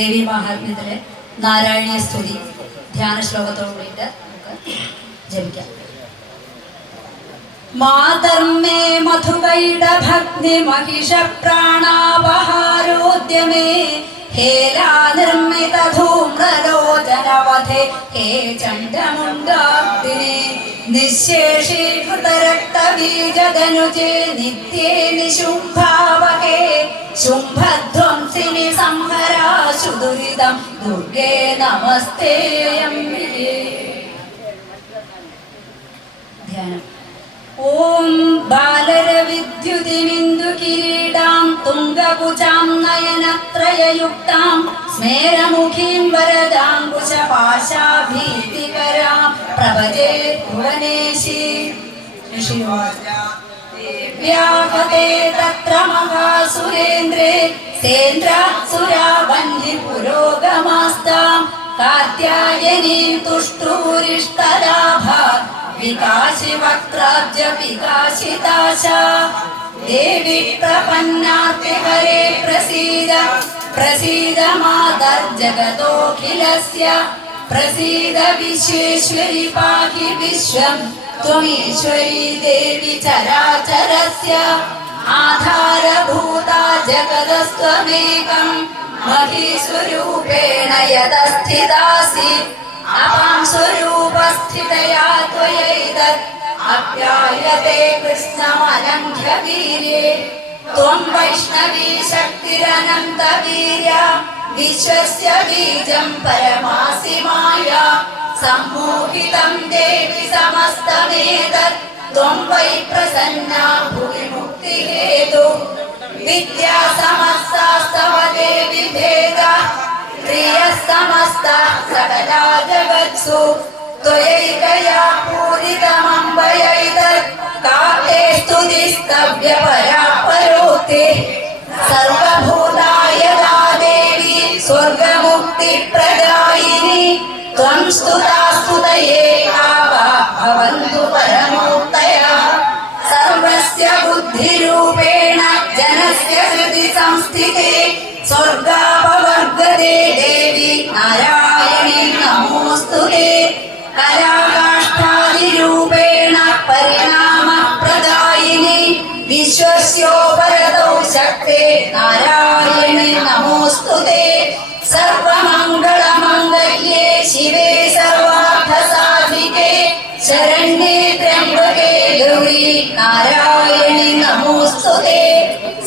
ദേവി മഹാത്മ്യത്തിലെ നാരായണീയ സ്തുതി ധ്യാന ശ്ലോകത്തോട് കൂടിയിട്ട് നമുക്ക് ജപിക്കാം. മാതർമേ മധുകൈഡ ഭഗ്നി മഹിഷ പ്രാണാപഹാരോദ്യമേ ഹേലാ നിർമ്മിത ധൂമ്രലോചനവധേ ഹേ ചണ്ഡമുണ്ടാഗ്നിനെ നിശേഷീകൃത രക്തബീജധനുജേ നിത്യേ നിശുംഭാവഹേ ശുംഭധ്വംസിനി സംഹരാശു ദുരിതം ദുർഗേ നമസ്തേ അംബികേ. ധ്യാനം. ഓം ബാലരവിദ്യുതിമിന്ദു കിരീടാം തുംഗകുചാം നയനത്രയയുക്താം സ്മേരമുഖീം വരദാംകുശപാശാഭീതികരാം പ്രഭജേ ഭുവനേശി. വ്യാഹതേ തത്ര മഹാസുരേന്ദ്രേ സേന്ദ്രാസുരാവന്നി പുരോഗമാസ്താം കാത്യായനീം തുഷ്ടൂരിഷ്ടലാഭാത് വികാശി വക്രാബ്ജ വികാശിതാശാ. ദേവി പ്രപന്നാർത്തിഹരേ പ്രസീദ പ്രസീദ മാതർജഗതോഖിലസ്യ പ്രസീദ വിശ്വേശ്വരി പാഹി വിശ്വം ത്വമീശ്വരീ ദേവി ചരാചരസ്യ. ആധാരഭൂതാ ജഗതസ്ത്വമേകം മഹീസ്വരൂപേണ യതസ്ഥിതാസി അപാം സ്വരൂപസ്ഥിതയാ ത്വയൈതത് അപ്യായത്തെ കൃഷ്ണമലംഘ്യ വീര്യേ. ത്വം വൈഷ്ണവീ ശക്തിരനന്തവീര്യ വിശ്വസ്യ ബീജം പരമാസി മായ. സമ്മോഹിതം ദേവി സമസ്തമേതത് ത്വം വൈ പ്രസന്നാ ഭുവി മുക്തിഹേതു. വിദ്യാ സമസ്താസ്തവ ദേവി ഭേദാ പ്രിയഃ സമസ്താഃ സകലാ ജഗത്സു ത്വയൈകയാ പൂരിതമംബയൈതത് കാതേ സ്തുതിസ്തവ്യ പരാപരോക്തി. സർവഭൂതായതാ ദേവി സ്വർഗമുക്തിപ്രദായിനി ത്വം സ്തുതാ സ്തുതയേ ആവാ ഭവന്തു പരമോക്തയഃ. സർവസ്യ ബുദ്ധിരൂപേണ ജനസ്യ ഹൃദി സംസ്ഥിതേ സ്വർഗാപവർഗദേ ദേവി നാരായണീ നമോസ്തുതേ. കലാകാഷ്ഠാദിരൂപേണ പരിണാമപ്രദായിനി വിശ്വസ്യോപരതോ ശക്തേ നാരായണീ നമോസ്തുതേ. സർവമംഗളമംഗല്യേ ശിവേ സർവാർത്ഥസാധികേ ശരണ്യേ ത്രയംബകേ ഗൗരീ നാരായണീ നമോസ്തുതേ.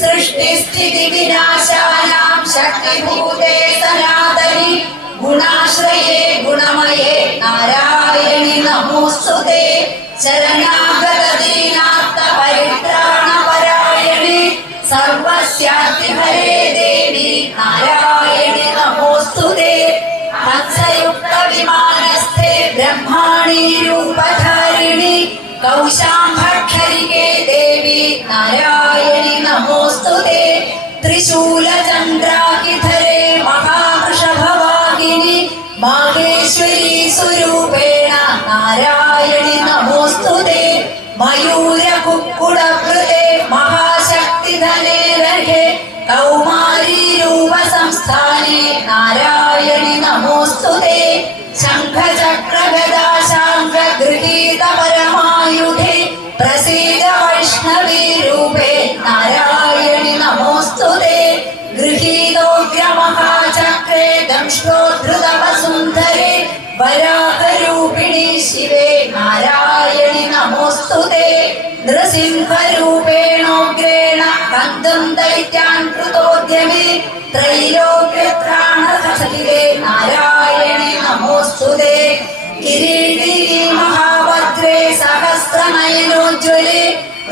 സൃഷ്ടിസ്ഥിതി വിനാശാനാം ശക്തിഭൂതേ സനാതനി ഗുണാശ്രയേ ഗുണമയേ നാരായണീ നമോസ്തുതേ. ശരണാഗതദീനാർത്ത പരിത്രാണപരായണി സർവസ്യാർത്തിഹരേ ദേവി നാരായണീ നമോസ്തുതേ. ഹംസയുക്ത വിമാനസ്ഥേ ബ്രഹ്മാണി രൂപധാരിണി കൗശാംഭക്ഷരികേ ദേവി നാരായണീ നമോസ്തുതേ. ത്രിശൂലചന്ദ്രാഹിധരേ മഹാവൃഷഭവാഹിനി മാഹേശ്വരീ സ്വരൂപേണ നാരായണീ നമോസ്തുതേ. മയൂരകുക്കുടഭൃതേ മഹാശക്തിധനേ രഘേ കൗമാരീ രൂപസംസ്ഥാനേ നാരായണീ നമോസ്തുതേ. ശംഖചക്രഗദാശാംഖഗൃഹീത പരമായുധേ പ്രസീദ വൈഷ്ണവീ രൂപേ നാരായണീ നമോസ്തുതേ. ഗൃഹീതോഗ്രമഹാചക്രേ ദംഷ്ട്രോദ്ധൃതവസുന്ധരേ വരാഹരൂപിണി ശിവേ നാരായണീ നമോസ്തുതേ. നൃസിംഹരൂപേണോഗ്രേണ കന്ദം ദൈത്യാൻ കൃതോദ്യമേ ത്രൈലോക്യത്രാണസഹിതേ നാരായണീ നമോസ്തുതേ. കിരീടീ മഹാഭദ്രേ സഹസ്രനയനോജ്വലേ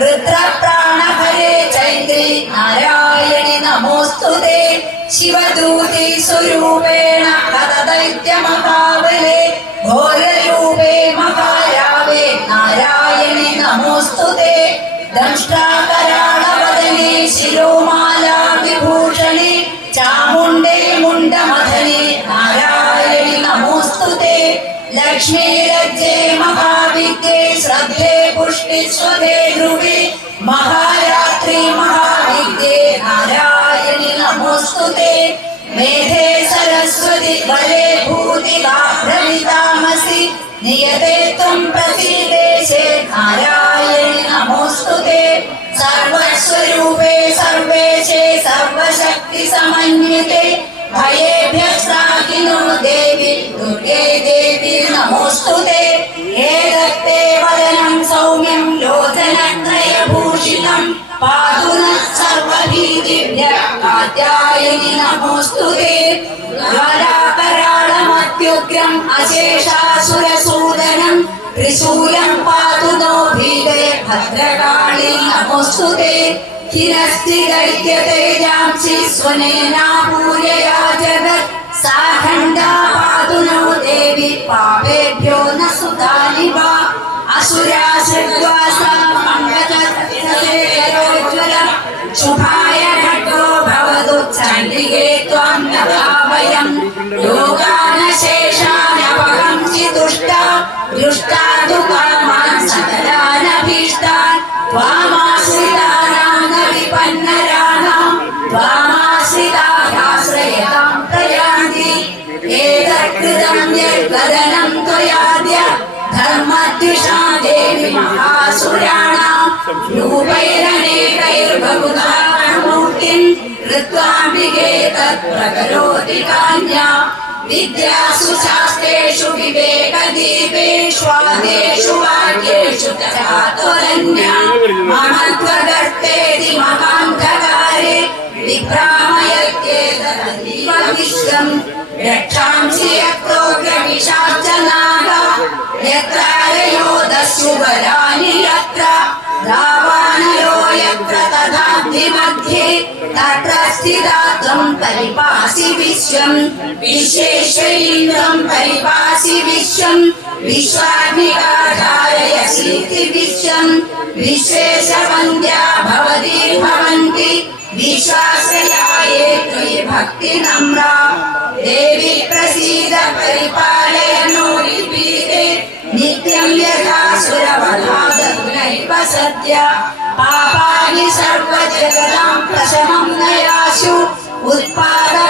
രുദ്രപ്രാണഹരേ ചൈന്ദ്രീ നാരായണീ നമോസ്തുതേ. ശിവദൂതീ സ്വരൂപേണ ഹതദൈത്യമഹാബലേ ഘോരരൂപേ മഹാരാവേ നാരായണീ നമോസ്തുതേ. ദംഷ്ട്രാകരാളവദനേ ശിരോമാലാ വിഭൂഷണേ ചാമുണ്ഡേ മുണ്ഡമഥനേ നാരായണീ നമോസ്തുതേ. ലക്ഷ്മീരജ്ജേ മഹാവിദ്യേ ശ്രദ്ധേ പുഷ്ടിസ്വദേ ധ്രുവേ महारात्रि महाविद्ये नारायणी नमोस्तुते मेधे सर प्रियते त्वं प्रसीदेशे नारायणि नमोऽस्तुते सर्वस्वरूपे सर्वेशे सर्वशक्ति समन्विते भयेभ्यः त्राहिनो देवी दुर्गे देवी नमोऽस्तुते एतत्ते वदनं सौम्यं लोचनत्रयभूषितं पातु नः सर्वभीतिभ्यः कात्यायनि नमोऽस्तुते कराळमत्युग्रम् अशेषासुरसूदनं त्रिशूलं पातु नो भीते भद्रकाली नमोऽस्तुते हिरस्थिदैत्यतेजांसि स्वनेना पूजया जगत् सा खण्डा पातु नो देवी पापेभ्यो न सुतानि वा असुरासुर्वासा मङ्गलशेखरोज्ज्वल शुभाय घटो भवतु चण्डिके त्वां नभावयं योगानशेषानवहंसि दुष्टा दुष्टा तु कामान् सकलानभीष्टान् त्वामाश्रितानां न विपन्नराणां त्वामाश्रितायाश्रयतां प्रयान्ति एतत्कृतं यद्वदनं त्वयाद्य धर्मद्विषां देवि महासुराणां रूपैरनेकैर्बहुधा मूर्तिं कृत्वाम्बिके तत्प्रकरोति कान्या विद्यासु शास्त्रेषु विवेकदीपेष्वादेषु वाक्येषु च चातुरन्या ममत्वदर्थेति महान्धकारे विभ्रामयत्येतदतीव विश्वम् रक्षांसि यत्रोग्रविशाचनागा यत्रालयो दस्युबलानि यत्र रावाणयो यत्र तथाब्धि मध्ये तत्र स्थिता त्वं परिपासि विश्वम् विश्वेश्वरीन्द्रं परिपासि विश्वम् विश्वात्मिका धारयसीति विश्वम् विश्वेशवन्द्या भवती भवन्ति विश्वाश्रया ये त्वयि भक्तिनम्रा देवी प्रसीद परिपालय नो निपीते नित्यं यथा सुरवधादुनैव सद्य पापानि सर्वजगतां प्रशमं नयाशु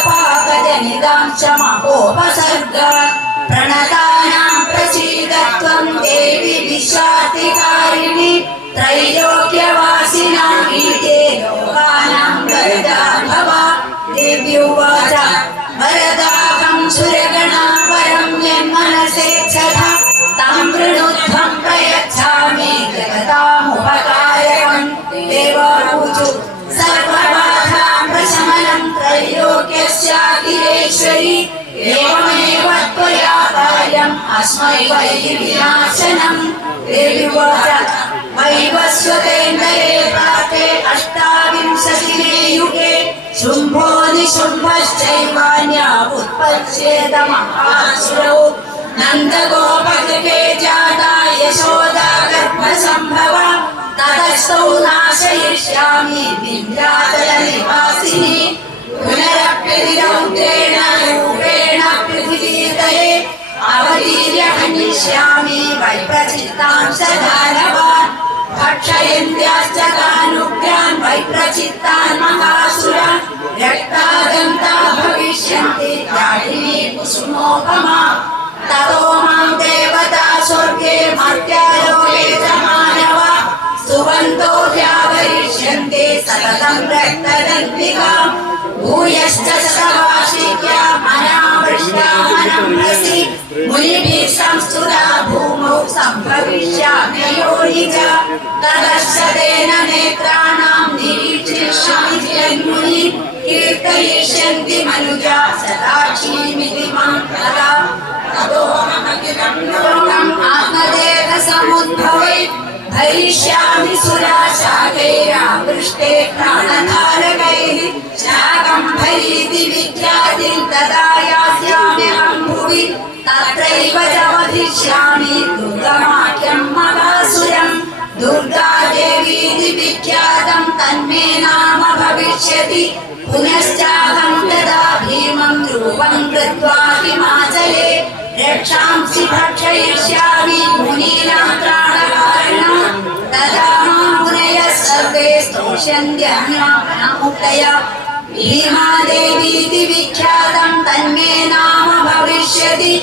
उत्पादपाकजनिदां च महोपसर्ग प्रणतानां प्रसीदत्वं देवी विश्वातिकारिणि त्रैलोक्यवासिनां ईटे लोकानां वरदा भव देव्युवाच वरदाहं सुरगणा वरं यन्मनसेच्छता तं वृणुध्वं प्रयच्छामि जगतामुपकारकं देवाऊचु सर्वबाधां प्रशमनं त्रैलोक्यस्याखिलेश्वरि एवमेव त्वया कार्यम् अस्मै वै विनाशनं देव्युवाच वैवस्वतेन्दरे प्राते अष्टाविंशतिमे युगे शुम्भो निशुम्भश्चैवान्या उत्पत्स्येदमहासुरौ नन्दगोपगृहे जाता यशोदा गर्भसम्भव ततस्तौ नाशयिष्यामि विन्ध्याचलनिवासिनी पुनरप्यतिरौद्रेण रूपेण पृथिवीतले अवतीर्य हनिष्यामि वैप्रचित्तांश दानवान् भक्षयन्त्याश्च तानुग्रान् वैप्रचित्तान् महासुरान् रक्तादन्ता भविष्यन्ति दाढिनी कुसुमोपमा ततो मां देवता स्वर्गे मर्त्यालोके च मानवा स्तुवन्तो व्यावरिष्यन्ते सततं रक्तदन्तिकाम् भूयश्च शवाशिक्या मनावृष्टामनम्रसि मुनिभिः संस्तुता भूमौ सम्भविष्यामि योनि च तदर्शतेन नेत्राणां निरीक्षिष्यामि जन्मुनि कीर्तयिष्यन्ति मनुजा सदाक्षीमिति मां तदा ततोऽहमखिलं आत्मदेहसमुद्भवे भरिष्यामि सुराशाकैरावृष्टे प्राणधारकैः शाकम्भरीति विख्यातिं तदा यास्याम्यहं भुवि तत्रैव च वधिष्यामि दुर्गमाख्यं महासुरम् दुर्गा देवीति विख्यातं तन्मे नाम भविष्यति पुनश्चाहं तदा भीमं रूपं कृत्वा हिमाचले रक्षांसि भक्षयिष्यामि मुनीनां प्राणकारिणां तदा मां मुनयः सर्वे स्तोष्यन्त्यमुक्तया भीमादेवीति विख्यातं तन्मे नाम भविष्यति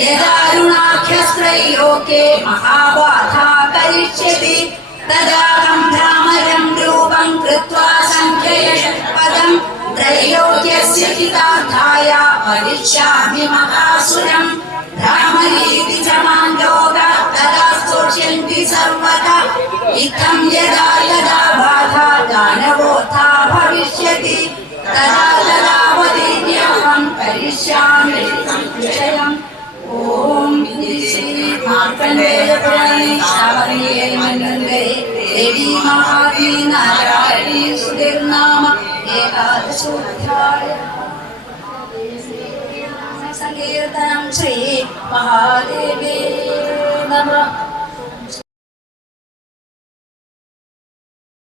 यदारुणाख्यस्त्रैलोके महाबाधा करिष्यति तदाहं भ्रामरं रूपं कृत्वा सङ्ख्यय षट्पदं त्रैलोक्यस्य हितार्थाय वदिष्यामि महासुरम् भ्रामरीति च मां लोकाः तदा स्तोष्यन्ति सर्वदा इत्थं यदा यदा बाधा दानवोत्था भविष्यति तदा तदा वदेम्यहं करिष्यामि संशयम् ओम श्री मार्कंडेय पुराणे श्रावणे मन्वन्तरे देवी महादेवी नारायणी सुधीर्नाम एकादशोऽध्याय संकीर्तनं श्री महादेवे नमः।